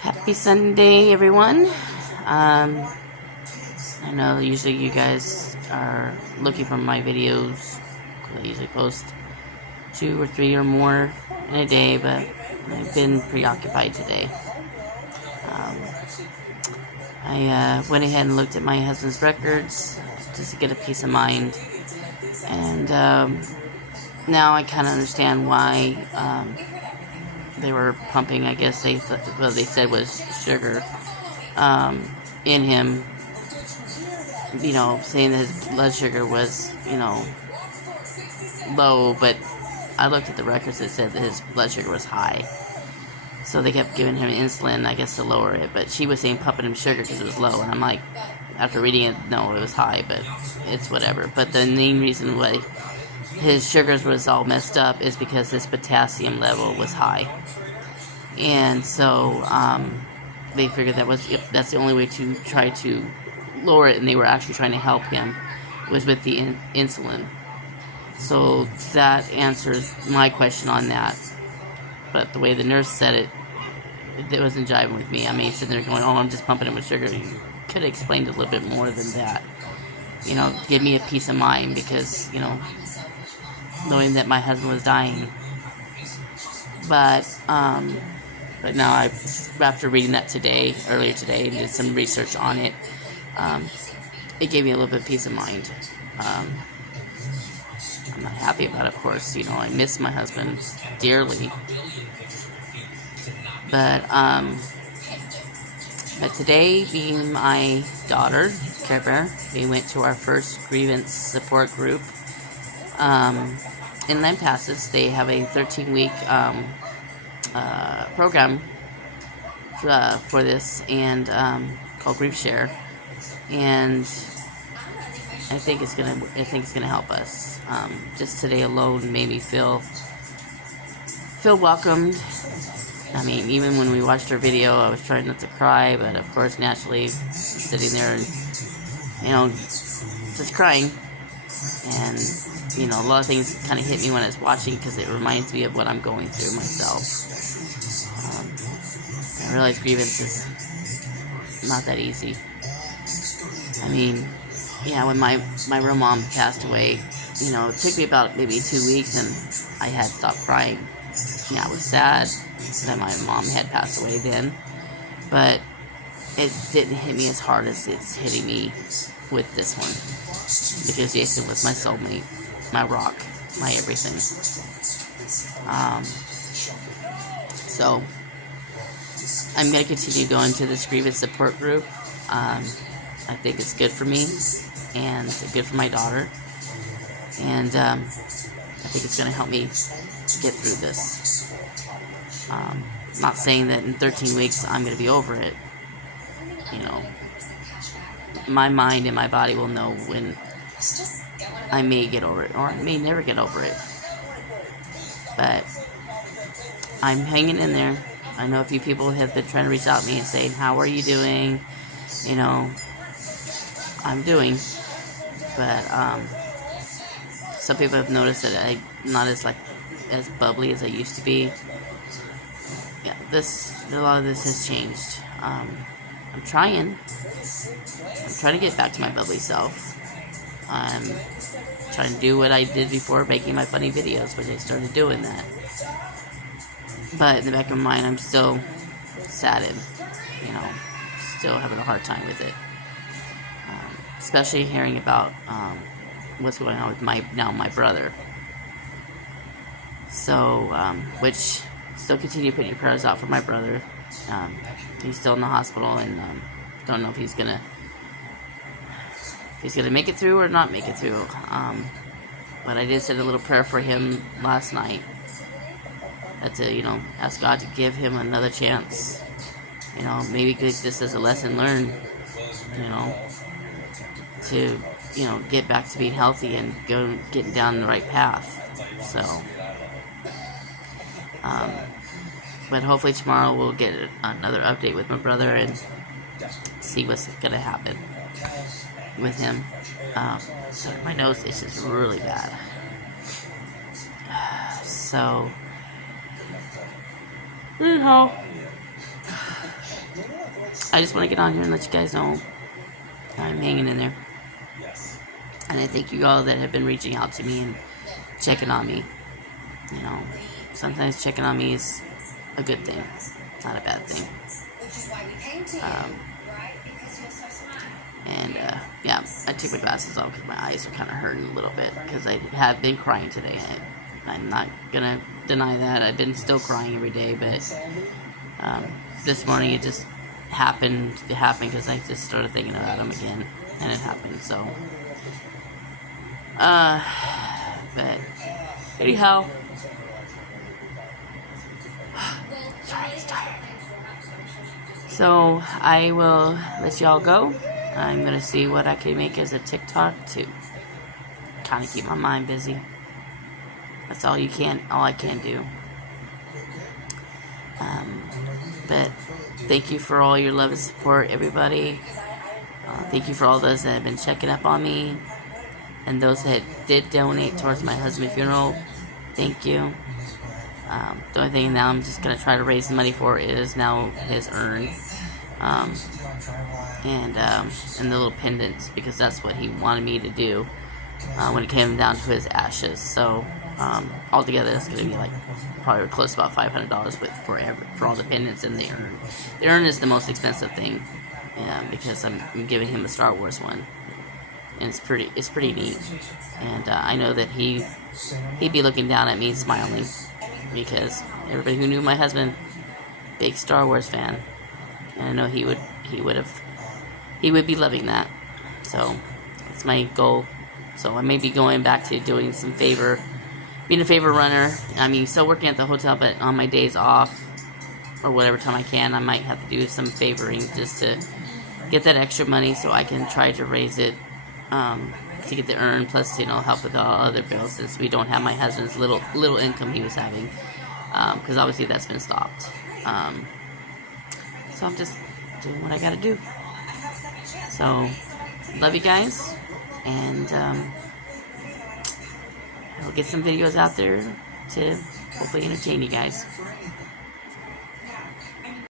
Happy Sunday, everyone. I know usually you guys are looking for my videos. I usually post 2 or 3 or more in a day, but I've been preoccupied today. I went ahead and looked at my husband's records just to get a peace of mind, and now I kind of understand why they were pumping, I guess they said was sugar in him, saying that his blood sugar was, low, but I looked at the records that said that his blood sugar was high. So they kept giving him insulin, I guess, to lower it, but she was saying pumping him sugar because it was low, and I'm like, after reading it, no, it was high, but it's whatever. But the main reason why his sugars was all messed up is because his potassium level was high. And so they figured that's the only way to try to lower it, and they were actually trying to help him, was with the insulin. So that answers my question on that. But the way the nurse said it, it wasn't jiving with me. I mean, sitting there going, oh, I'm just pumping him with sugar. You could have explained it a little bit more than that. Give me a peace of mind, because, knowing that my husband was dying. But now after reading that earlier today, and did some research on it, it gave me a little bit of peace of mind. I'm not happy about it, of course. I miss my husband dearly. But today, being my daughter, Care Bear, we went to our first Grievance support group in Lampasas. They have a 13-week program for this, and called Grief Share, and I think it's gonna help us. Just today alone made me feel welcomed. I mean, even when we watched her video, I was trying not to cry, but of course, naturally, sitting there and just crying. And a lot of things kind of hit me when I was watching, because it reminds me of what I'm going through myself. I realize grievance is not that easy. I mean, when my real mom passed away, it took me about maybe 2 weeks, and I had stopped crying. I was sad that my mom had passed away then, but it didn't hit me as hard as it's hitting me with this one, because Jason was my soulmate, my rock, my everything. So I'm going to continue going to this grievance support group. I think it's good for me, and it's good for my daughter, and I think it's going to help me get through this. Not saying that in 13 weeks I'm going to be over it. My mind and my body will know when I may get over it, or I may never get over it. But I'm hanging in there. I know a few people have been trying to reach out to me and saying, how are you doing? I'm doing. But some people have noticed that I'm not as bubbly as I used to be. A lot of this has changed. I'm trying to get back to my bubbly self. I'm trying to do what I did before making my funny videos, which I started doing that. But in the back of my mind, I'm still saddened, still having a hard time with it. Especially hearing about what's going on with my brother. So, which, still continue to put your prayers out for my brother. He's still in the hospital, and don't know if he's gonna make it through or not make it through. But I did say a little prayer for him last night. To ask God to give him another chance. Maybe take this as a lesson learned. To get back to being healthy and getting down the right path. So. But hopefully tomorrow we'll get another update with my brother and see what's gonna happen with him. So my nose is just really bad. So Anyhow, I just want to get on here and let you guys know I'm hanging in there. And I thank you all that have been reaching out to me and checking on me. You know, sometimes checking on me is a good thing, not a bad thing. Yeah, I took my glasses off because my eyes are kind of hurting a little bit because I have been crying today. I'm not gonna deny that. I've been still crying every day, but this morning it just happened to happen because I just started thinking about him again, and it happened. So, but anyhow, sorry, it's tired. So I will let y'all go. I'm gonna see what I can make as a TikTok to kind of keep my mind busy. That's all I can do. But thank you for all your love and support, everybody. Thank you for all those that have been checking up on me, and those that did donate towards my husband's funeral. Thank you. The only thing now I'm just gonna try to raise the money for is now his urn, and the little pendants, because that's what he wanted me to do when it came down to his ashes. So altogether, it's gonna be like probably close to about $500 for all the pendants and the urn. The urn is the most expensive thing, because I'm giving him a Star Wars one, and it's pretty neat. And I know that he'd be looking down at me smiling, because everybody who knew my husband, big Star Wars fan, and I know he would be loving that. So it's my goal. So I may be going back to doing being a favor runner. I mean, still working at the hotel, but on my days off or whatever time I can, I might have to do some favoring just to get that extra money so I can try to raise it, to get the urn, plus, help with all other bills, since we don't have my husband's little income he was having, because obviously that's been stopped. So I'm just doing what I gotta do. So, love you guys, and I'll get some videos out there to hopefully entertain you guys.